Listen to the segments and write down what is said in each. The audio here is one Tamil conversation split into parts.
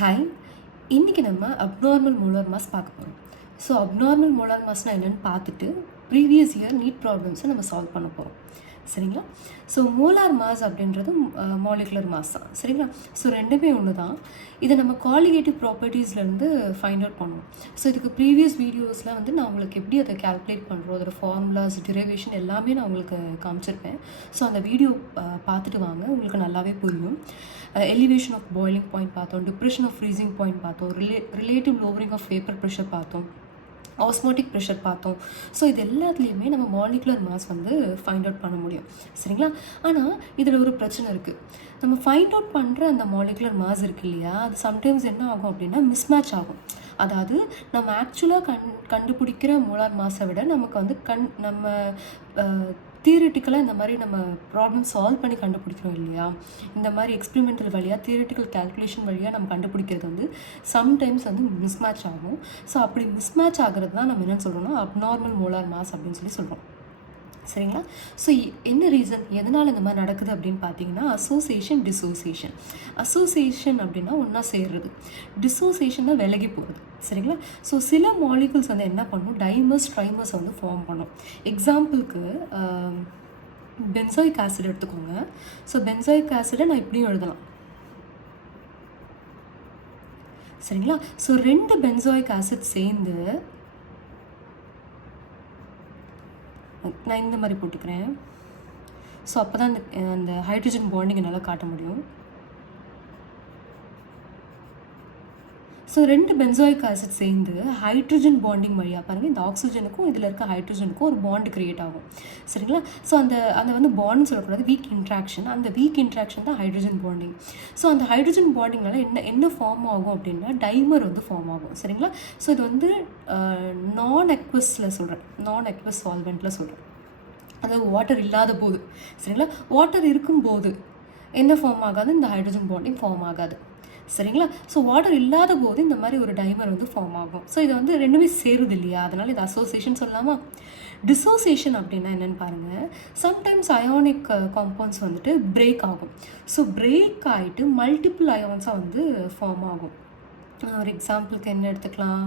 ஹாய், இன்றைக்கி நம்ம அப்நார்மல் மோலார் மாஸ் பார்க்க போகிறோம். ஸோ அப்நார்மல் மோலார் மாஸ்னால் என்னென்னு பார்த்துட்டு ப்ரீவியஸ் இயர் நீட் ப்ராப்ளம்ஸை நம்ம சால்வ் பண்ண போகிறோம். சரிங்களா? ஸோ மோலார் மாஸ் அப்படின்றது மாலிகுலர் மாஸ் தான். சரிங்களா? ஸோ ரெண்டுமே ஒன்று தான். இதை நம்ம குவாலிகேட்டிவ் ப்ராப்பர்ட்டிஸ்லேருந்து ஃபைண்ட் அவுட் பண்ணுவோம். ஸோ இதுக்கு ப்ரீவியஸ் வீடியோஸில் வந்து நான் உங்களுக்கு எப்படி அதை கேல்குலேட் பண்ணுறோம், அதோட ஃபார்முலாஸ், டிரைவேஷன் எல்லாமே நான் உங்களுக்கு காமிச்சிருப்பேன். ஸோ அந்த வீடியோ பார்த்துட்டு வாங்க, உங்களுக்கு நல்லாவே புரியும். எலிவேஷன் ஆஃப் பாய்லிங் பாயிண்ட் பார்த்தோம், டிப்ரெஷன் ஆஃப் ஃப்ரீசிங் பாயிண்ட் பார்த்தோம், relative lowering of vapour pressure பார்த்தோம், ஆஸ்மோட்டிக் ப்ரெஷர் பார்த்தோம். ஸோ இது எல்லாத்துலேயுமே நம்ம மாலிகுலர் மாஸ் வந்து ஃபைண்ட் அவுட் பண்ண முடியும். சரிங்களா? ஆனால் இதில் ஒரு பிரச்சனை இருக்குது. நம்ம ஃபைண்ட் அவுட் பண்ணுற அந்த மாலிகுலர் மாஸ் இருக்குது இல்லையா, அது சம்டைம்ஸ் என்ன ஆகும் அப்படின்னா மிஸ்மேட்ச் ஆகும். அதாவது நம்ம ஆக்சுவலாக கண்டுபிடிக்கிற மோலார் மாஸை விட நமக்கு வந்து நம்ம தியரிட்டிக்கலாக இந்த மாதிரி நம்ம ப்ராப்ளம் சால்வ் பண்ணி கண்டுபிடிக்கிறோம் இல்லையா, இந்த மாதிரி எக்ஸ்பெரிமெண்டல் வழியாக தியரிட்டிக்கல் கேல்குலேஷன் வழியாக நம்ம கண்டுபிடிக்கிறது வந்து சம்டைம்ஸ் வந்து மிஸ்மேட்ச் ஆகும். ஸோ அப்படி மிஸ்மேட்ச் ஆகிறது தான் நம்ம என்னென்னு சொல்கிறோம்னா அப்நார்மல் மோலார் மாஸ் அப்படின்னு சொல்கிறோம். சரிங்களா? ஸோ என்ன ரீசன், எதனால் இந்த மாதிரி நடக்குது அப்படின்னு பார்த்தீங்கன்னா அசோசியேஷன், டிசோசியேஷன். அசோசியேஷன் அப்படின்னா ஒன்றா சேர்றது, டிசோசியேஷன் தான் விலகி போகிறது. சரிங்களா? ஸோ சில மாலிகுல்ஸ் வந்து என்ன பண்ணும், டைமர்ஸ், ட்ரைமர்ஸ் வந்து ஃபார்ம் பண்ணும். எக்ஸாம்பிளுக்கு பென்சாயிக் ஆசிட் எடுத்துக்கோங்க. ஸோ பென்சாயிக் ஆசிடை நான் இப்படியும் எழுதலாம். சரிங்களா? ஸோ 2 பென்சாயிக் ஆசிட் சேர்ந்து நான் இந்த மாதிரி போட்டுக்கிறேன். ஸோ அப்போ தான் அந்த ஹைட்ரஜன் பாண்டிங் என்னால் காட்ட முடியும். ஸோ 2 பென்சாயிக் ஆசிட் சேர்ந்து ஹைட்ரஜன் பாண்டிங் வழியாக பாருங்கள், இந்த ஆக்சிஜனுக்கும் இதில் இருக்க ஹைட்ரஜனுக்கும் ஒரு பாண்ட் க்ரியேட் ஆகும். சரிங்களா? ஸோ அந்த வந்து பாண்ட்னு சொல்லக்கூடாது, வீக் இன்ட்ராக்ஷன். அந்த வீக் இன்ட்ராக்ஷன் தான் ஹைட்ரஜன் பாண்டிங். ஸோ அந்த ஹைட்ரஜன் பாண்டிங்னால என்ன ஃபார்ம் ஆகும் அப்படின்னா டைமர் வந்து ஃபார்ம் ஆகும். சரிங்களா? ஸோ இது வந்து நான் அக்வஸில் சொல்கிறேன், நான் அக்வஸ் சால்வெண்ட்டில் சொல்கிறேன். அதாவது வாட்டர் இல்லாத போது. சரிங்களா? வாட்டர் இருக்கும்போது என்ன ஃபார்ம் ஆகாது, இந்த ஹைட்ரஜன் பாண்டிங் ஃபார்ம் ஆகாது. சரிங்களா? ஸோ வாட்டர் இல்லாத போது இந்த மாதிரி ஒரு டைமர் வந்து ஃபார்ம் ஆகும். ஸோ இதை வந்து ரெண்டுமே சேருது இல்லையா, அதனால் இது அசோசியேஷன் சொல்லலாமா? டிசோசியேஷன் அப்படின்னா என்னென்னு பாருங்கள். சம்டைம்ஸ் அயானிக் காம்பவுண்ட்ஸ் வந்துட்டு பிரேக் ஆகும். ஸோ பிரேக் ஆகிட்டு மல்டிபிள் அயான்ஸாக வந்து ஃபார்ம் ஆகும். ஒரு எக்ஸாம்பிளுக்கு என்ன எடுத்துக்கலாம்,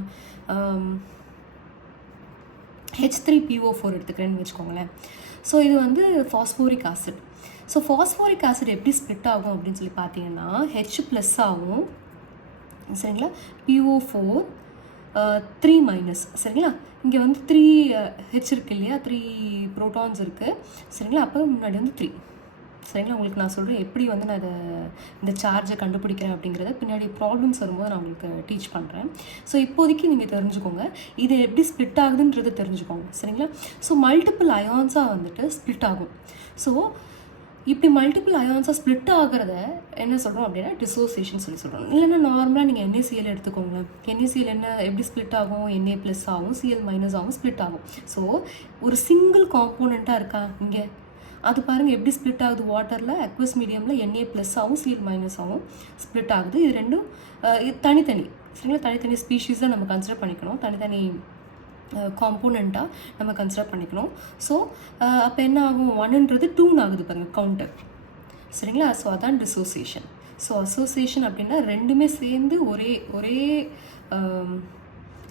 H3PO4 எடுத்துக்கிறேன்னு வச்சுக்கோங்களேன். ஸோ இது வந்து phosphoric acid. So phosphoric acid எப்படி ஸ்ப்ளிட் ஆகும் அப்படின்னு சொல்லி பார்த்தீங்கன்னா H+ ஆகும். சரிங்களா? PO4 3-. சரிங்களா? இங்கே வந்து 3H இருக்குது இல்லையா, 3 ப்ரோட்டான்ஸ் இருக்குது. சரிங்களா? அப்போ முன்னாடி வந்து 3. சரிங்களா? உங்களுக்கு நான் சொல்கிறேன் எப்படி வந்து நான் இந்த சார்ஜை கண்டுபிடிக்கிறேன் அப்படிங்கிறத பின்னாடி ப்ராப்ளம்ஸ் வரும்போது நான் உங்களுக்கு டீச் பண்ணுறேன். ஸோ இப்போதைக்கு நீங்கள் தெரிஞ்சுக்கோங்க, இது எப்படி ஸ்ப்ளிட் ஆகுதுன்றது தெரிஞ்சுக்கோங்க. சரிங்களா? ஸோ மல்டிபிள் அயான்ஸாக வந்துட்டு ஸ்ப்ளிட் ஆகும். ஸோ இப்படி மல்டிபிள் அயான்ஸாக ஸ்ப்ளிட் ஆகிறத என்ன சொல்கிறோம் அப்படின்னா டிசோசியேஷன் சொல்கிறோம். இல்லைன்னா நார்மலாக நீங்கள் NaCl எடுத்துக்கோங்களேன். NaCl எப்படி ஸ்ப்ளிட் ஆகும், Na+ ஆகும், Cl- ஆகும், ஸ்ப்ளிட் ஆகும். ஸோ ஒரு சிங்கிள் காம்போனண்ட்டாக இருக்கா இங்கே, அது பாருங்கள் எப்படி ஸ்ப்ளிட் ஆகுது. வாட்டரில் அக்வஸ் மீடியமில் Na+ ஆகும், Cl- ஆகும், ஸ்ப்ளிட் ஆகுது. இது ரெண்டும் தனித்தனி. சரிங்களா? தனித்தனி ஸ்பீஷீஸாக நம்ம கன்சிடர் பண்ணிக்கணும், தனித்தனி காம்போனண்ட்டாக நம்ம கன்சிடர் பண்ணிக்கணும். ஸோ அப்போ என்ன ஆகும், 1ன்றது 2 ஆகுது பாருங்கள் கவுண்டர். சரிங்களா? ஸோ அதான் டிசோசியேஷன். ஸோ அசோசியேஷன் அப்படின்னா ரெண்டுமே சேர்ந்து ஒரே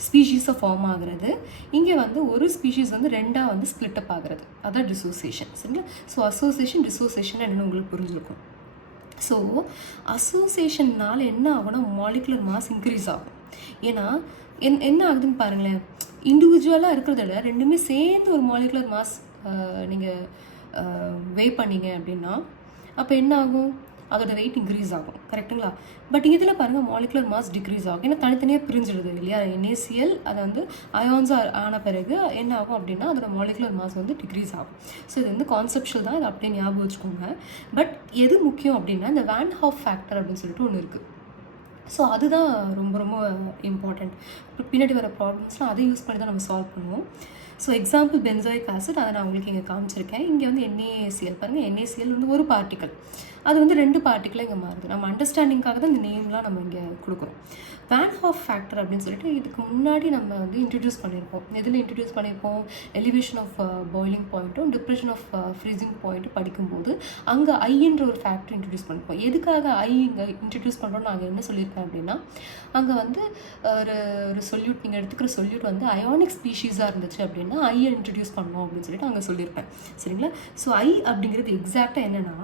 ஸ்பீஷீஸாக ஃபார்ம் ஆகிறது. இங்கே வந்து ஒரு ஸ்பீஷீஸ் வந்து 2ஆக வந்து ஸ்ப்ளிட்டப் ஆகிறது, அதான் டிசோசியேஷன். சரிங்களா? ஸோ அசோசியேஷன், டிசோசியேஷன் என்னென்னு உங்களுக்கு புரிஞ்சிருக்கும். ஸோ அசோசியேஷன்னால் என்ன ஆகும்னா மாலிகுலர் மாஸ் இன்க்ரீஸ் ஆகும். ஏன்னா என்ன ஆகுதுன்னு பாருங்களேன், இண்டிவிஜுவலாக இருக்கிறத விட ரெண்டுமே சேர்ந்து ஒரு மாலிகுலர் மாஸ் நீங்கள் வெயிட் பண்ணீங்க அப்படின்னா அப்போ என்ன ஆகும், அதோட வெயிட் இன்க்ரீஸ் ஆகும். கரெக்டுங்களா? பட் இதில் பாருங்கள் மாலிகுலர் மாஸ் டிக்ரீஸ் ஆகும். ஏன்னா தனித்தனியாக பிரிஞ்சிடுது இல்லையா, NaCl அதை வந்து அயான்ஸாக ஆன பிறகு என்ன ஆகும் அப்படின்னா அதோட மாலிகுலர் மாஸ் வந்து டிக்ரீஸ் ஆகும். ஸோ இது வந்து கான்செப்ஷுவல் தான், இது அப்படியே ஞாபகம் வச்சுக்கோங்க. பட் எது முக்கியம் அப்படின்னா இந்த வேன் ஹாஃப் ஃபேக்டர் அப்படின்னு சொல்லிட்டு ஒன்று இருக்குது. ஸோ அதுதான் ரொம்ப ரொம்ப இம்பார்ட்டண்ட். பின்னாடி வர ப்ராப்ளம்ஸ்லாம் அதை யூஸ் பண்ணி தான் நம்ம சால்வ் பண்ணுவோம். ஸோ எக்ஸாம்பிள் பென்சாயிக் ஆசிட், அதை நான் உங்களுக்கு இங்கே காமிச்சிருக்கேன். இங்கே வந்து NaCl பாருங்கள், NaCl வந்து ஒரு பார்ட்டிக்கல். அது வந்து 2 பார்ட்டிக்கலாக இங்கே மாறுது. நம்ம அண்டர்ஸ்டாண்டிங்காக தான் இந்த நேம்லாம் நம்ம இங்கே கொடுக்குறோம். வேன் ஹாஃப் ஃபேக்டர் அப்படின்னு சொல்லிட்டு இதுக்கு முன்னாடி நம்ம வந்து இன்ட்ரடியூஸ் பண்ணியிருப்போம். எதில் இன்ட்ரடியூஸ் பண்ணியிருப்போம்? எலிவேஷன் ஆஃப் பாய்லிங் பாயிண்ட்டும் டிப்ரெஷன் ஆஃப் ஃப்ரீசிங் பாயிண்ட்டும் படிக்கும்போது அங்கே ஐன்ற ஒரு ஃபேக்டர் இன்ட்ரடியூஸ் பண்ணியிருப்போம். எதுக்காக ஐ இங்கே இன்ட்ரடியூஸ் பண்ணுறோம் நாங்கள் என்ன சொல்லியிருக்கேன் அப்படின்னா, அங்கே வந்து ஒரு ஒரு சொல்யூட் நீங்கள் எடுத்துக்கிற சொல்யூட் வந்து அயானிக் ஸ்பீஷீஸாக இருந்துச்சு அப்படின்னா ஐயை இன்ட்ரடியூஸ் பண்ணோம் அப்படின்னு சொல்லிட்டு அங்கே சொல்லியிருப்பேன். சரிங்களா? ஸோ ஐ அப்படிங்கிறது எக்ஸாக்டாக என்னென்னா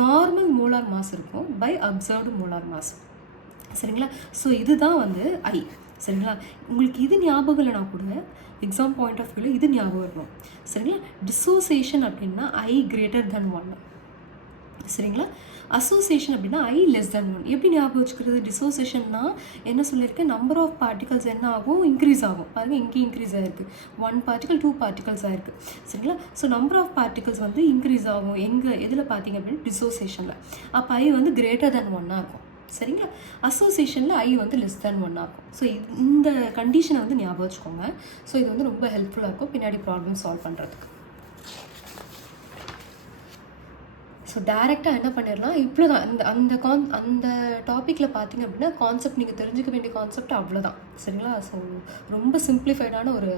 நார்மல் மோலார் மாஸ் இருக்கும் பை அப்சர்வ்டு மோலார் மாஸ். சரிங்களா? ஸோ இதுதான் வந்து ஐ. சரிங்களா? உங்களுக்கு இது ஞாபகம் இல்லைனா கூட எக்ஸாம் பாயிண்ட் ஆஃப் வியூவில் இது ஞாபகம் இருக்கணும். சரிங்களா? டிசோசியேஷன் அப்படின்னா ஐ கிரேட்டர் தென் 1. சரிங்களா? அசோசியேஷன் அப்படின்னா ஐ லெஸ் தென் 1. எப்படி ஞாபகம் வச்சுக்கிறது? டிசோசியேஷன்னா என்ன சொல்லியிருக்கேன், நம்பர் ஆஃப் பார்ட்டிகல்ஸ் என்ன ஆகும், இன்க்ரீஸ் ஆகும். பாருங்கள், இங்கே இன்க்ரீஸ் ஆகிருக்கு. 1 பார்ட்டிகல் 2 பார்ட்டிகல்ஸ் ஆகிருக்கு. சரிங்களா? ஸோ நம்பர் ஆஃப் பார்ட்டிகல்ஸ் வந்து இன்க்ரீஸ் ஆகும் எதில் பார்த்தீங்க அப்படின்னா டிசோசியேஷனில். அப்போ ஐ வந்து கிரேட்டர் தென் 1 இருக்கும். சரிங்களா? அசோசியேஷனில் ஐ வந்து லெஸ் தேன் 1 இருக்கும். ஸோ இந்த கண்டிஷனை வந்து ஞாபகம் வச்சுக்கோங்க. ஸோ இது வந்து ரொம்ப ஹெல்ப்ஃபுல்லாக இருக்கும் பின்னாடி ப்ராப்ளம் சால்வ் பண்ணுறதுக்கு. ஸோ டேரெக்டாக என்ன பண்ணிடலாம், இவ்வளோ தான். அந்த டாப்பிக்கில் பார்த்தீங்க அப்படின்னா கான்செப்ட் நீங்கள் தெரிஞ்சுக்க வேண்டிய கான்செப்ட் அவ்வளோதான். சரிங்களா? ஸோ ரொம்ப சிம்பிளிஃபைடான ஒரு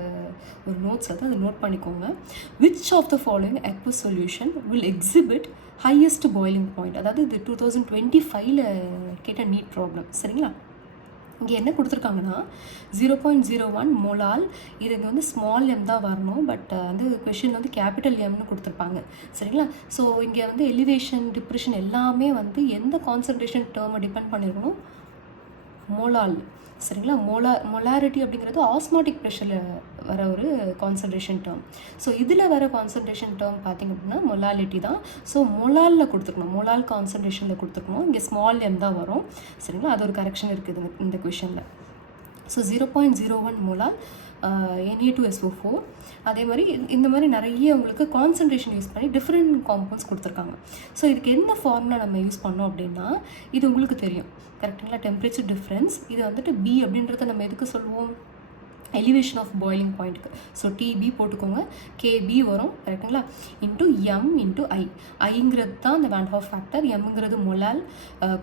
நோட்ஸ் அதை நோட் பண்ணிக்கோங்க. Which of the following aqueous solution will exhibit highest boiling point? அதாவது இது 2025 கேட்ட நீட் ப்ராப்ளம். சரிங்களா? இங்கே என்ன கொடுத்துருக்காங்கன்னா 0.01 மோலால். இது வந்து ஸ்மால் எம் தான் வரணும், பட் வந்து கொஷின் வந்து கேபிட்டல் எம்னு கொடுத்துருப்பாங்க. சரிங்களா? ஸோ இங்கே வந்து எலிவேஷன் டிப்ரெஷன் எல்லாமே வந்து எந்த கான்சன்ட்ரேஷன் டேர்மை டிபெண்ட் பண்ணியிருக்கணும்? மோலால். சரிங்களா? மொலாரிட்டி அப்படிங்கிறது ஆஸ்மாட்டிக் ப்ரெஷரில் வர ஒரு கான்சன்ட்ரேஷன் டேர்ம். ஸோ இதில் வர கான்சன்ட்ரேஷன் டேர்ம் பார்த்திங்க அப்படின்னா மொலாலிட்டி தான். ஸோ மொலாலில் கொடுத்துருக்கணும், மொலால் கான்சன்ட்ரேஷனில் கொடுத்துருக்கணும். இங்கே ஸ்மால் எம் தான் வரும். சரிங்களா? அது ஒரு கரெக்ஷன் இருக்குது இந்த கொஷனில். So 0.01 மோலால் Na2SO4. அதே மாதிரி இந்த மாதிரி நிறைய உங்களுக்கு கான்சன்ட்ரேஷன் யூஸ் பண்ணி டிஃப்ரெண்ட் காம்பவுண்ட்ஸ் கொடுத்துருக்காங்க. ஸோ இதுக்கு என்ன ஃபார்முலா நம்ம யூஸ் பண்ணோம் அப்படின்னா இது உங்களுக்கு தெரியும் கரெக்டுங்களா? Temperature difference. இது வந்துட்டு பி அப்படின்றத நம்ம எதுக்கு சொல்லுவோம்? எலிவேஷன் ஆஃப் பாய்லிங் பாயிண்ட்டுக்கு. ஸோ டிபி போட்டுக்கோங்க, கேபி வரும் கரெக்டுங்களா? இன்ட்டு எம் இன்ட்டு ஐ. ஐங்கிறது தான் இந்த வேன் ஹாஃப் ஃபேக்டர், எம்ங்கிறது மொலால்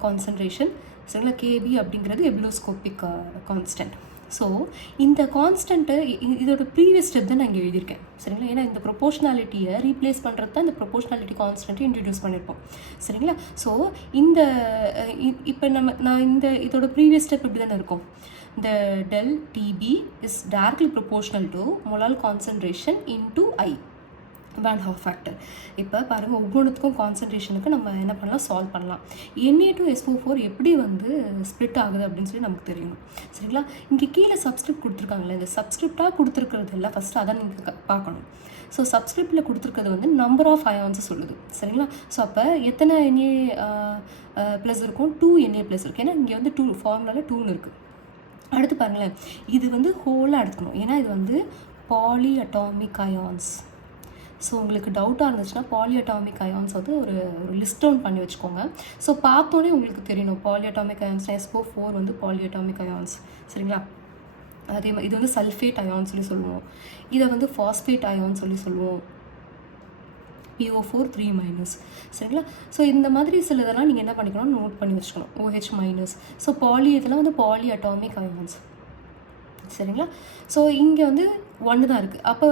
கான்சன்ட்ரேஷன். சரிங்களா? கேபி அப்படிங்கிறது எபிலோஸ்கோபிக் கான்ஸ்டன்ட். ஸோ இந்த கான்ஸ்டன்ட்டு இதோட ப்ரீவியஸ் ஸ்டெப் தான் நான் இங்கே எழுதியிருக்கேன். சரிங்களா? ஏன்னா இந்த ப்ரொபோஷ்னாலிட்டியை ரீப்ளேஸ் பண்ணுறது தான் இந்த ப்ரொபோஷ்னாலிட்டி கான்ஸ்டன்ட்டை இன்ட்ரடியூஸ் பண்ணியிருப்போம். சரிங்களா? ஸோ இப்போ நான் இதோட ப்ரீவியஸ் ஸ்டெப் இப்படி தானே இருக்கும். The del TB is directly proportional to molar concentration into I. Van Hoff factor. இப்போ பாருங்கள், ஒவ்வொன்றுத்துக்கும் கான்சன்ட்ரேஷனுக்கு நம்ம என்ன பண்ணலாம், சால்வ் பண்ணலாம். Na2SO4 எப்படி வந்து ஸ்ப்ளிட் ஆகுது அப்படின்னு சொல்லி நமக்கு தெரியணும். சரிங்களா? இங்கே கீழே சப்ஸ்கிரிப்ட் கொடுத்துருக்காங்களே, இந்த சப்ஸ்கிரிப்டாக கொடுத்துருக்கிறது இல்லை, ஃபஸ்ட்டு அதை நீங்கள் பார்க்கணும். ஸோ சப்ஸ்கிரிப்டில் கொடுத்துருக்கிறது வந்து நம்பர் ஆஃப் அயான்ஸை சொல்லுது. சரிங்களா? ஸோ அப்போ எத்தனை Na ப்ளஸ் இருக்கும்? 2 Na ப்ளஸ் இருக்குது. ஏன்னா இங்கே வந்து 2 ஃபார்முலாவில் 2ன்னு இருக்குது. அடுத்து பாருங்களேன், இது வந்து ஹோலாக எடுத்துக்கணும். ஏன்னா இது வந்து பாலி அட்டாமிக் அயான்ஸ். ஸோ உங்களுக்கு டவுட்டாக இருந்துச்சுன்னா பாலி அட்டாமிக் அயான்ஸ் வந்து ஒரு லிஸ்ட் டவுன் பண்ணி வச்சுக்கோங்க. ஸோ பார்த்தோன்னே உங்களுக்கு தெரியணும் பாலி அட்டாமிக் அயான்ஸ்னால் SO4 வந்து பாலி அட்டாமிக் அயான்ஸ். சரிங்களா? அதே மாதிரி இது வந்து சல்ஃபேட் அயான் சொல்லி சொல்லுவோம். இதை வந்து ஃபாஸ்பேட் அயான் சொல்லி சொல்லுவோம். PO4 3-. சரிங்களா? ஸோ இந்த மாதிரி சிலதெல்லாம் நீங்கள் என்ன பண்ணிக்கணும், நோட் பண்ணி வச்சுக்கணும். OH-. ஸோ இதெல்லாம் வந்து பாலி அட்டாமிக் அயான்ஸ். சரிங்களா? ஸோ இங்கே வந்து 1 தான் இருக்குது. அப்போ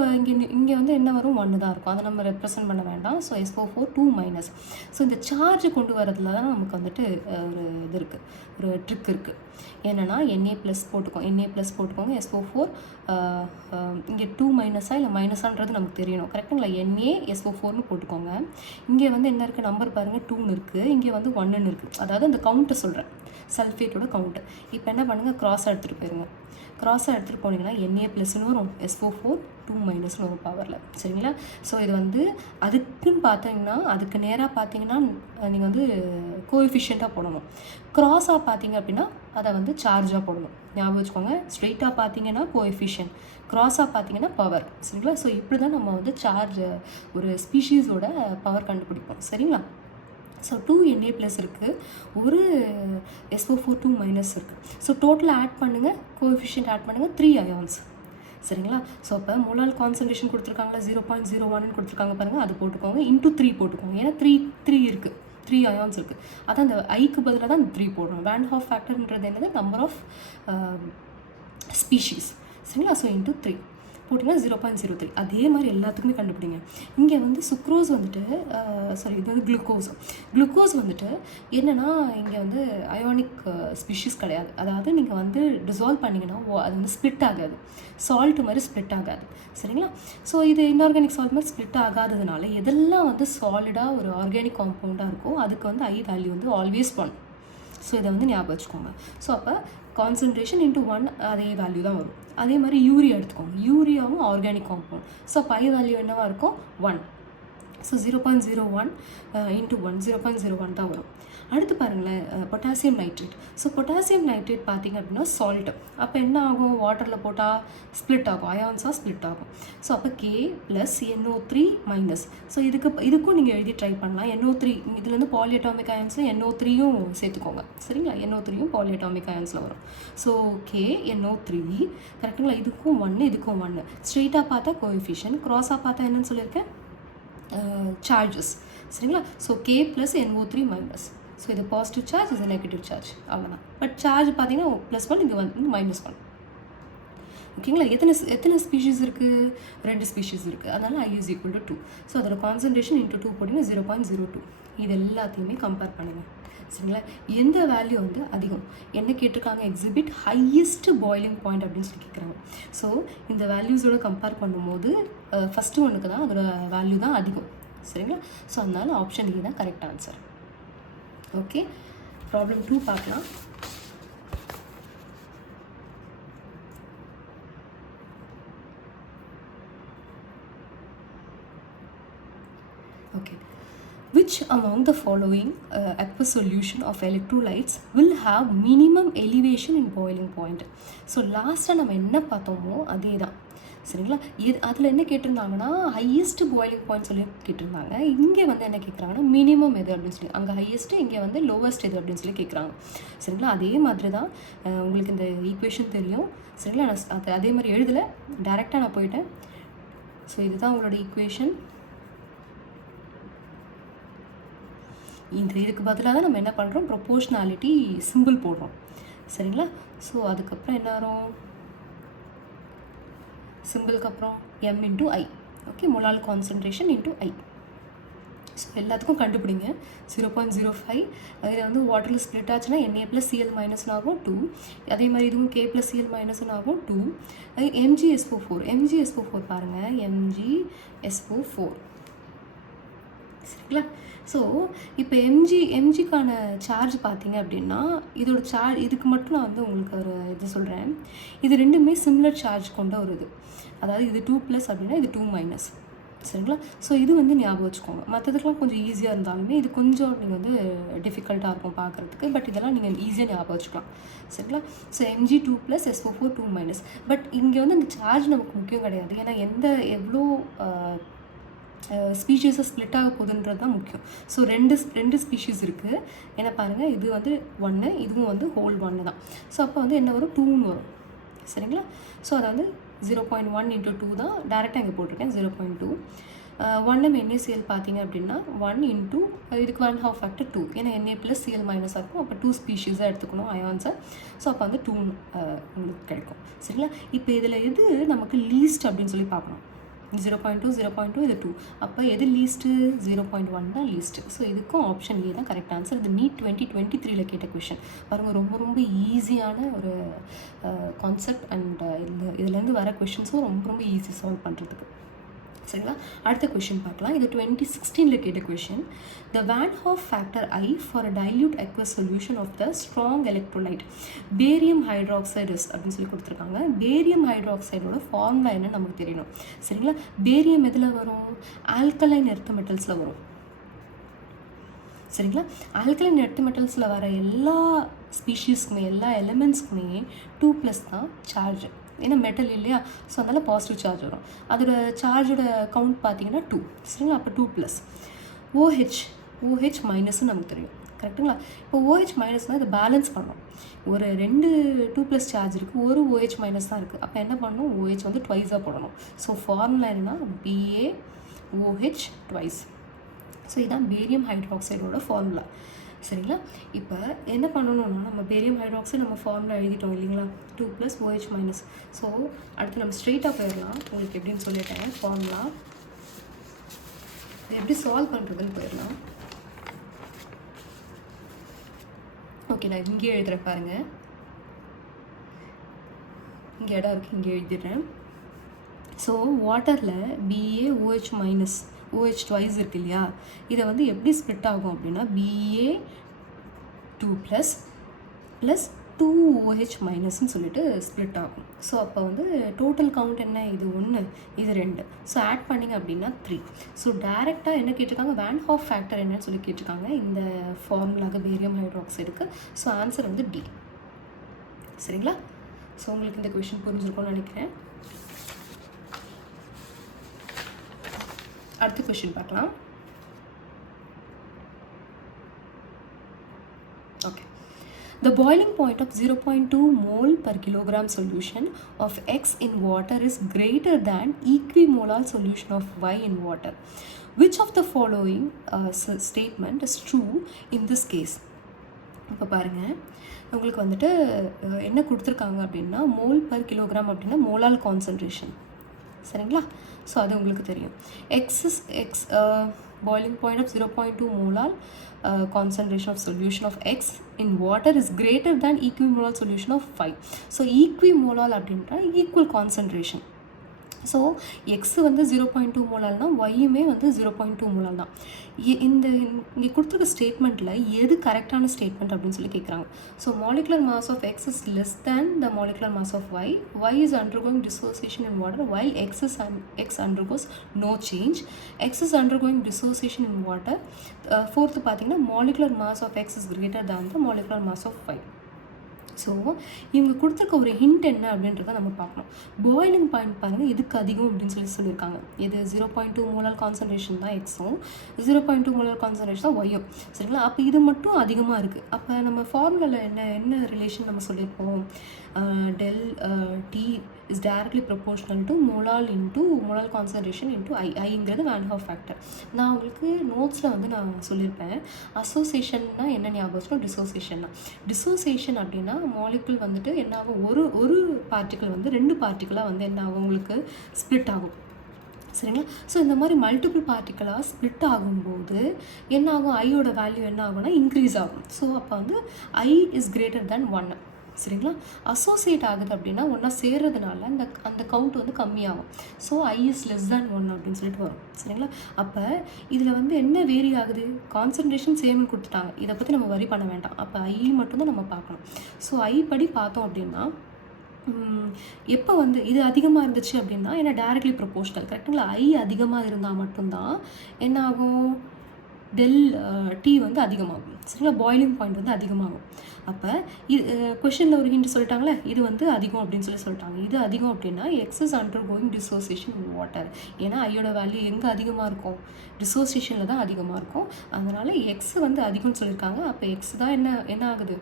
இங்கே வந்து என்ன வரும், 1 தான் இருக்கும். அதை நம்ம ரெப்ரசன்ட் பண்ண வேண்டாம். So SO4 2-. ஸோ இந்த சார்ஜ் கொண்டு வரதுல தான் நமக்கு வந்துட்டு ஒரு இது இருக்குது, ஒரு ட்ரிக் இருக்குது. என்னென்னா Na+ போட்டுக்கோங்க. SO4 இங்கே 2- இல்லை மைனஸான்றது நமக்கு தெரியணும் கரெக்டுங்களா? NaSO4ன்னு போட்டுக்கோங்க. இங்கே வந்து என்ன இருக்குது, நம்பர் பாருங்கள் 2ன்னு இருக்குது, இங்கே வந்து 1ன்னு இருக்குது. அதாவது அந்த கவுண்ட்டை சொல்கிறேன், சல்ஃபேட்டோட கவுண்ட்டு. இப்போ என்ன பண்ணுங்கள், க்ராஸாக எடுத்துகிட்டு போயிருங்க. க்ராஸாக எடுத்துகிட்டு போனீங்கன்னா Na+ன்னு வரும், SO4 2- வரும் பவரில். சரிங்களா? ஸோ இது வந்து அதுக்குன்னு பார்த்தீங்கன்னா, அதுக்கு நேராக பார்த்தீங்கன்னா நீங்கள் வந்து கோஎஃபிஷியண்ட்டாக போடணும். க்ராஸாக பார்த்தீங்க அப்படின்னா அதை வந்து சார்ஜாக போடணும். ஞாபகம் வச்சுக்கோங்க. ஸ்ட்ரெயிட்டாக பார்த்தீங்கன்னா கோஎஃபிஷியன்ட், க்ராஸாக பார்த்தீங்கன்னா பவர். சரிங்களா? ஸோ இப்படி தான் நம்ம வந்து சார்ஜ் ஒரு ஸ்பீஷீஸோட பவர் கண்டுபிடிப்போம். சரிங்களா? ஸோ 2 Na+ இருக்குது, ஒரு SO4 2- இருக்குது. ஸோ டோட்டலாக ஆட் பண்ணுங்கள், கோஎஃபிஷியன்ட் ஆட் பண்ணுங்கள், 3 அயான்ஸ். சரிங்களா? ஸோ அப்போ மோலால் கான்சன்ட்ரேஷன் கொடுத்துருக்காங்களா, 0.01 கொடுத்துருக்காங்க பாருங்கள், அது போட்டுக்கோங்க. இன்ட்டு 3 போட்டுக்கோங்க. ஏன்னா 3 இருக்குது. 3 அயான்ஸ் இருக்குது. அதான் அந்த ஐக்கு பதிலாக தான் 3 போடுறோம். வேன் ஹாஃப் ஃபேக்டர்ன்றது என்னது, நம்பர் ஆஃப் ஸ்பீஷீஸ். சரிங்களா? ஸோ இன்ட்டு 3 போட்டிங்கன்னா 0.03. அதே மாதிரி எல்லாத்துக்குமே கண்டுபிடிங்க. இங்கே வந்து சுக்ரோஸ் வந்துட்டு சாரி இது வந்து குளுக்கோஸ் வந்துட்டு என்னென்னா இங்கே வந்து அயானிக் ஸ்பீஷீஸ் கிடையாது. அதாவது நீங்கள் வந்து டிசால்வ் பண்ணிங்கன்னா அது வந்து ஸ்ப்ளிட் ஆகாது, சால்ட் மாதிரி ஸ்ப்ளிட் ஆகாது. சரிங்களா? ஸோ இது இன்ஆர்கானிக் சால்ட் மாதிரி ஸ்ப்ளிட் ஆகாததுனால எதெல்லாம் வந்து சாலிடாக ஒரு ஆர்கானிக் காம்பவுண்டாக இருக்கோ அதுக்கு வந்து ஐ வேல்யூ வந்து ஆல்வேஸ் 1. ஸோ இதை வந்து ஞாபகம் வச்சுக்கோங்க. ஸோ அப்போ கான்சன்ட்ரேஷன் இன்ட்டு 1 அதே வேல்யூ தான் வரும். அதே மாதிரி யூரியா எடுத்துக்கோங்க. யூரியாவும் organic compound. So by value என்னவாக இருக்கும், 1. ஸோ 0.01 இன்ட்டு 1 0.01 தான் வரும். அடுத்து பாருங்களேன், potassium nitrate. So potassium nitrate பார்த்திங்க அப்படின்னா சால்ட். அப்போ என்ன ஆகும், வாட்டரில் போட்டால் ஸ்ப்ளிட் ஆகும், அயான்ஸாக ஸ்ப்ளிட் ஆகும். ஸோ அப்போ K + NO3-. ஸோ இதுக்கும் நீங்கள் எழுதி ட்ரை பண்ணலாம். NO3 இதுலேருந்து பாலிஅட்டாமிக் அயான்ஸில் NO3யும் சேர்த்துக்கோங்க. சரிங்களா? NO3யும் பாலிஅட்டாமிக் அயான்ஸில் வரும். ஸோ K NO3 கரெக்டுங்களா? இதுக்கும் 1 இதுக்கும் 1. ஸ்ட்ரெயிட்டாக பார்த்தா கோஎஃபிஷியன்ட், க்ராஸாக பார்த்தா என்னன்னு சொல்லியிருக்கேன், சார்ஜஸ். சரிங்களா? So K + NO3-. ஸோ இது பாசிட்டிவ் சார்ஜ், இது நெகட்டிவ் சார்ஜ், அவ்வளோதான். பட் சார்ஜ் பார்த்தீங்கன்னா +1, இது வந்து -1. ஓகேங்களா? எத்தனை ஸ்பீஷீஸ் இருக்குது, 2 ஸ்பீஷீஸ் இருக்குது. அதனால் I = 2. ஸோ அதோட கான்சன்ட்ரேஷன் இன்ட்டு 2 போட்டிங்கன்னா 0.02. இது எல்லாத்தையுமே கம்பேர் பண்ணுங்கள். சரிங்களா? எந்த வேல்யூ வந்து அதிகம் என்ன கேட்டிருக்காங்க, எக்ஸிபிட் ஹையஸ்ட் பாய்லிங் பாயிண்ட் அப்படின்னு சொல்லி கேட்குறாங்க. ஸோ இந்த வேல்யூஸோட கம்பேர் பண்ணும்போது ஃபஸ்ட்டு ஒன்றுக்கு தான் அதோட வேல்யூ தான் அதிகம். சரிங்களா? ஸோ அதனால ஆப்ஷன் E தான் கரெக்ட் ஆன்சர். ஓகே, ப்ராப்ளம் 2 பார்க்கலாம். Okay, which among the following aqueous solution of electrolytes will have minimum elevation in boiling point? So லாஸ்ட்டாக நம்ம என்ன பார்த்தோமோ அதே தான். சரிங்களா? அதில் என்ன கேட்டிருந்தாங்கன்னா ஹையஸ்ட் பாய்லிங் பாயிண்ட் சொல்லி கேட்டிருந்தாங்க. இங்கே வந்து என்ன கேட்குறாங்கன்னா மினிமம் எது அப்படின்னு சொல்லி, அங்கே ஹையஸ்ட்டு, இங்கே வந்து லோவஸ்ட் எது அப்படின்னு சொல்லி கேட்குறாங்க. சரிங்களா? அதே மாதிரி தான் உங்களுக்கு இந்த ஈக்குவேஷன் தெரியும். சரிங்களா? நான் அதே மாதிரி எழுதலை, டைரெக்டாக நான் போயிட்டேன். ஸோ இதுதான் உங்களோட ஈக்குவேஷன். இதுக்கு பதிலாக தான் நம்ம என்ன பண்ணுறோம், ப்ரொபோஷ்னாலிட்டி சிம்பிள் போடுறோம். சரிங்களா? ஸோ அதுக்கப்புறம் என்ன வரும், சிம்பிளுக்கு அப்புறம் M × I. Okay, molal concentration into I. So எல்லாத்துக்கும் கண்டுபிடிங்க. 0.05 இதில் வந்து வாட்டரில் ஸ்ப்ளிட் ஆச்சுன்னா Na + Cl- ஆகும் 2. அதே மாதிரி இதுவும் K + Cl- ஆகும் 2. MgSO4 MgSO4 பாருங்கள், MgSO4. சரிங்களா? ஸோ இப்போ எம்ஜிக்கான சார்ஜ் பார்த்தீங்க அப்படின்னா இதோட சார்ஜ் இதுக்கு மட்டும் நான் வந்து உங்களுக்கு ஒரு இது சொல்கிறேன். இது ரெண்டுமே சிமிலர் சார்ஜ் கொண்ட ஒரு இது. அதாவது இது 2+ அப்படின்னா இது 2-. சரிங்களா? ஸோ இது வந்து ஞாபகம் வச்சுக்கோங்க. மற்றதுக்கெலாம் கொஞ்சம் ஈஸியாக இருந்தாலுமே இது கொஞ்சம் நீங்கள் வந்து டிஃபிகல்ட்டாக இருக்கும் பார்க்குறதுக்கு. பட் இதெல்லாம் நீங்கள் ஈஸியாக ஞாபகம் வச்சுக்கலாம். சரிங்களா? So Mg 2+ SO4 2-. பட் இங்கே வந்து இந்த சார்ஜ் நமக்கு முக்கியம் கிடையாது. ஏன்னா எவ்வளோ ஸ்பீஷீஸை ஸ்ப்ளிட் ஆக போகுதுன்றது தான் முக்கியம். ஸோ ரெண்டு ஸ்பீஷீஸ் இருக்குது. ஏன்னா பாருங்கள், இது வந்து 1, இதுவும் வந்து ஹோல் 1 தான். ஸோ அப்போ வந்து என்ன வரும், 2ன்னு வரும். சரிங்களா? ஸோ அதை வந்து 0.1 × 2 தான் டேரெக்டாக இங்கே போட்டிருக்கேன், 0.2. 1m NaCl பார்த்தீங்க அப்படின்னா 1 × இதுக்கு 1/2 ஃபேக்டர் 2. ஏன்னா Na + Cl- இருக்கும். அப்போ 2 ஸ்பீஷீஸாக எடுத்துக்கணும் அயான்ஸை. ஸோ அப்போ வந்து 2 உங்களுக்கு கிடைக்கும். சரிங்களா? இப்போ இதில் எது நமக்கு லீஸ்ட் அப்படின்னு சொல்லி பார்க்கணும். 0.2 0.2 இது 2. அப்போ எது லீஸ்ட்டு, 0.1 தான் லீஸ்ட்டு. ஸோ இதுக்கும் ஆப்ஷன் ஏ தான் கரெக்ட் ஆன்சர். இது நீட் 2023 கேட்ட கொஷின் பாருங்கள். ரொம்ப ஈஸியான ஒரு கான்செப்ட். அண்ட் இதுலேருந்து வர கொஷின்ஸும் ரொம்ப ஈஸி சால்வ் பண்ணுறதுக்கு. சரிங்களா? அடுத்த கொஷின் பார்க்கலாம். இது 2016 கேட்ட question. The Van Hoff factor I for a dilute aqueous solution of the strong electrolyte barium hydroxide அப்படின்னு சொல்லி கொடுத்துருக்காங்க. பேரியம் ஹைட்ராக்சைடோட ஃபார்முலா என்ன நமக்கு தெரியணும். சரிங்களா? பேரியம் எதில் வரும், ஆல்கலைன் எர்த் மெட்டல்ஸில் வரும். சரிங்களா? ஆல்கலைன் எர்த் மெட்டல்ஸில் வர எல்லா ஸ்பீஷீஸ்க்குமே எல்லா எலிமெண்ட்ஸ்க்குமே 2+ தான் சார்ஜ். ஏன்னா மெட்டல் இல்லையா, ஸோ அதனால் பாசிட்டிவ் சார்ஜ் வரும். அதோட சார்ஜோட கவுண்ட் பார்த்தீங்கன்னா 2. சரிங்களா? அப்போ 2+. OH- நமக்கு தெரியும். கரெக்டுங்களா? இப்போ OH- இதை பேலன்ஸ் பண்ணோம். ஒரு 2 2+ சார்ஜ் இருக்குது, ஒரு OH- தான் இருக்குது. அப்போ என்ன பண்ணணும், OH வந்து ட்வைஸாக போடணும். ஸோ ஃபார்முலா என்னன்னா BaOH twice. ஸோ இதான் பேரியம் ஹைட்ராக்சைடோட ஃபார்முலா. சரிங்களா? இப்போ என்ன பண்ணணும்னா, நம்ம பேரியம் ஹைட்ராக்சைடு நம்ம ஃபார்முலா எழுதிட்டோம் இல்லைங்களா, 2 + OH-. ஸோ அடுத்து நம்ம ஸ்ட்ரெயிட்டாக போயிடலாம். உங்களுக்கு எப்படின்னு சொல்லிட்டேன் ஃபார்முலா. எப்படி சால்வ் பண்ணுறதுன்னு போயிடலாம். ஓகே, நான் இங்கே எழுதுகிறேன் பாருங்கள். இங்கே இடம் இருக்குது, இங்கே எழுதிடுறேன். ஸோ வாட்டரில் BaOH-, OH ட்வைஸ் இருக்கு இல்லையா, இதை வந்து எப்படி ஸ்ப்ளிட் ஆகும் அப்படின்னா Ba2+ + 2OH- சொல்லிட்டு ஸ்ப்ளிட் ஆகும். ஸோ அப்போ வந்து டோட்டல் கவுண்ட் என்ன, இது 1, இது 2. ஸோ ஆட் பண்ணிங்க அப்படின்னா 3. ஸோ டேரெக்டாக என்ன கேட்டிருக்காங்க, வேன் ஹாஃப் ஃபேக்டர் என்னன்னு சொல்லி கேட்டிருக்காங்க இந்த ஃபார்முலாக பேரியம் ஹைட்ராக்சைடுக்கு. ஸோ ஆன்சர் வந்து D. சரிங்களா? ஸோ உங்களுக்கு இந்த கொஷின் புரிஞ்சிருக்கும்னு நினைக்கிறேன். அடுத்த கொஷின் பார்க்கலாம். Okay. The boiling point of 0.2 mole per kilogram solution of X in water is greater than equimolar solution of Y in water. Which of the following statement is true in this case? இப்போ பாருங்கள், உங்களுக்கு வந்துட்டு என்ன கொடுத்துருக்காங்க அப்படின்னா, மோல் பர் கிலோகிராம் அப்படின்னா மோலால் கான்சன்ட்ரேஷன். சரிங்களா? ஸோ அது உங்களுக்கு தெரியும். X boiling point of 0.2 molal concentration of solution of X in water is greater than equimolar solution of 5. So equimolal அப்படின்ட்டா ஈக்குவல் கான்சன்ட்ரேஷன். ஸோ எக்ஸு வந்து 0.2 மோலால்னா ஒய்யுமே வந்து 0.2 மோலால் தான். இந்த இங்கே கொடுத்துருக்க ஸ்டேட்மெண்ட்டில் எது கரெக்டான ஸ்டேட்மெண்ட் அப்படின்னு சொல்லி கேட்குறாங்க. So molecular mass of X is less than the molecular mass of Y. Y is undergoing dissociation in water while X undergoes no change. X is undergoing dissociation in water. Fourth பார்த்தீங்கன்னா molecular mass of X is greater than the molecular mass of Y. So இவங்க கொடுத்துருக்க ஒரு ஹிண்ட் என்ன அப்படின்றத நம்ம பார்க்கணும். பாய்லிங் பாயிண்ட் பாருங்கள், இதுக்கு அதிகம் அப்படின்னு சொல்லியிருக்காங்க. இது 0.2 மோலால் கான்சன்ட்ரேஷன் தான் எக்ஸும், 0.2 மோலால் கான்சன்ட்ரேஷன் தான் ஒய்யும். சரிங்களா? அப்போ இது மட்டும் அதிகமாக இருக்குது. அப்போ நம்ம ஃபார்முலாவில் என்ன ரிலேஷன் நம்ம சொல்லியிருப்போம், del T is directly proportional to molal concentration into ஐங்கிறது வேன் ஹாஃப் ஃபேக்டர். நான் உங்களுக்கு நோட்ஸில் வந்து நான் சொல்லியிருப்பேன். அசோசியேஷன்னா என்ன ஞாபகம் வச்சுக்கணும், டிசோசியேஷன் அப்படின்னா மாலிகுல் வந்துட்டு என்ன ஆகும், ஒரு பார்ட்டிக்கிள் வந்து 2 பார்ட்டிக்கலாக வந்து என்ன ஆகும், உங்களுக்கு ஸ்ப்ளிட் ஆகும். சரிங்களா? ஸோ இந்த மாதிரி மல்டிபிள் பார்ட்டிக்கலாக ஸ்ப்ளிட் ஆகும்போது என்ன ஆகும், ஐயோட வேல்யூ என்ன ஆகும்னா இன்க்ரீஸ் ஆகும். ஸோ அப்போ வந்து ஐ இஸ் கிரேட்டர் தேன் 1. சரிங்களா? அசோசியேட் ஆகுது அப்படின்னா ஒன்றா சேர்றதுனால அந்த கவுண்ட் வந்து கம்மியாகும். ஸோ ஐ இஸ் லெஸ் தேன் 1 அப்படின்னு சொல்லிட்டு வரும். சரிங்களா? அப்போ இதில் வந்து என்ன வேரி ஆகுது, கான்சன்ட்ரேஷன் சேம்னு கொடுத்துட்டாங்க, இதை பற்றி நம்ம வரி பண்ண வேண்டாம். அப்போ ஐ மட்டும்தான் நம்ம பார்க்கணும். ஸோ ஐ படி பார்த்தோம் அப்படின்னா எப்போ வந்து இது அதிகமாக இருந்துச்சு அப்படின்னா ஏன்னா டைரக்ட்லி ப்ரொபோர்ஷனல். கரெக்டுங்களா? ஐ அதிகமாக இருந்தால் மட்டும்தான் என்ன ஆகும், del T வந்து அதிகமாகும். சரிங்களா? பாய்லிங் பாயிண்ட் வந்து அதிகமாகும். அப்போ இது கொஷனில் ஒரு ஹிண்ட் சொல்லிட்டாங்களே, இது வந்து அதிகம் அப்படின்னு சொல்லிட்டாங்க. இது அதிகம் அப்படின்னா X is undergoing dissociation in water. ஏன்னா ஐயோட வேல்யூ எங்கே அதிகமாக இருக்கும், டிசோசியேஷனில் தான் அதிகமாக இருக்கும். அதனால் எக்ஸ் வந்து அதிகம்னு சொல்லியிருக்காங்க. அப்போ எக்ஸ் தான் என்ன ஆகுது,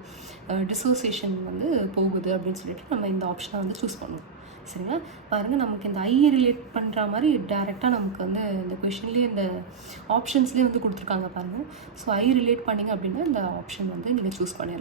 டிசோசியேஷன் வந்து போகுது அப்படின்னு சொல்லிட்டு நம்ம இந்த ஆப்ஷனை வந்து சூஸ் பண்ணுவோம். சரிங்களா? பாருங்கள், நமக்கு இந்த ஐ ரிலேட் பண்ணுற மாதிரி டேரெக்டாக நமக்கு வந்து இந்த கொஷின்லேயே இந்த ஆப்ஷன்ஸ்லேயே வந்து கொடுத்துருக்காங்க பாருங்கள். ஸோ ஐ ரிலேட் பண்ணிங்க அப்படின்னா இந்த ஆப்ஷன் வந்து நீங்கள் சூஸ் பண்ணிடலாம்.